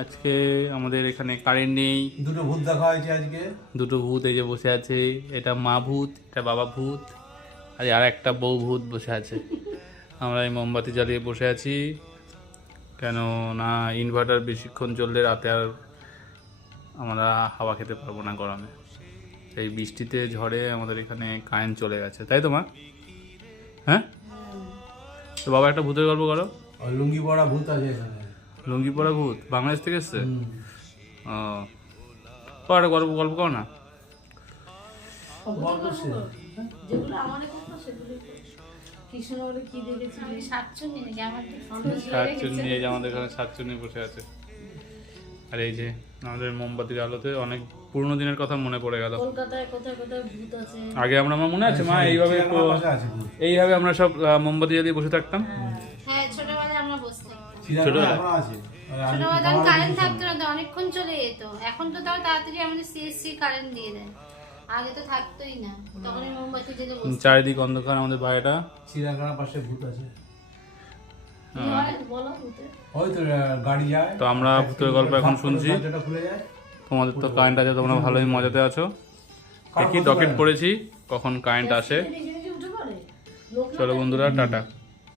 আজকে আমাদের এখানে কারেন্ট নেই। দুটো ভূত দেখা হয়েছে আজকে। দুটো ভূত এই যে বসে আছে, এটা মা ভূত, এটা বাবা ভূত, আর একটা বউ ভূত বসে আছে। আমরা এই মোমবাতি জ্বালিয়ে বসে আছি, কেন না ইনভার্টার বেশিক্ষণ চললে রাতে আর আমরা হাওয়া খেতে পারবো না গরমে। এই বৃষ্টিতে ঝড়ে আমাদের এখানে কারেন্ট চলে গেছে, তাই তো মা? হ্যাঁ, তো বাবা একটা ভূতের গল্প করো। লুঙ্গি পরা ভূত আছে এখানে। লুঙ্গি পরা ভূত বাংলাদেশ থেকে এসছে? ও একটা গল্প গল্প করো না। যেগুলো আমার কথা সেগুলো কৃষ্ণনগরে কি দেখেছি আমি সাতচুন্নি নাকি আমার সাতচুন্নি, এই যে আমাদের এখানে সাতচুন্নি বসে আছে। আর এই যে আমাদের মোমবাতির আলোতে অনেক পুরোনো দিনের কথা মনে পড়ে গেল। কলকাতায় কোথায় কোথায় ভূত আছে আগে আমরা, আমার মনে আছে মা, এইভাবে আমরা সব মোমবাতি জ্বালিয়ে বসে থাকতাম। হ্যাঁ, ছোটবেলায় আমরা বসতাম। ছোটবেলায় ছোটবেলায় তখন কারেন্ট থাকতো না, তো অনেকক্ষণ চলে যেত। এখন তো তাও তাড়াতাড়ি আমাদের সিএসসি কারেন্ট দিয়ে দেয়, আগে তো থাকতোই না, তখন এই মোমবাতি জ্বেলে বসতাম। চারিদিক অন্ধকার আমাদের বাড়িটা। চিড়িয়াখানার পাশে ভূত আছে। কি হয় বলো ভূতে? ওই তো গাড়ি যায়। তো আমরা ভূতের গল্প এখন শুনছি। দরজাটা খুলে যায়। তোমাদের তো কারেন্ট আছে, তোমরা ভালোই মজাতে আছো। দেখি ডকেট করেছি কখন কারেন্ট আসে। উঠে পড়ে লোক চলো বন্ধুরা, টাটা।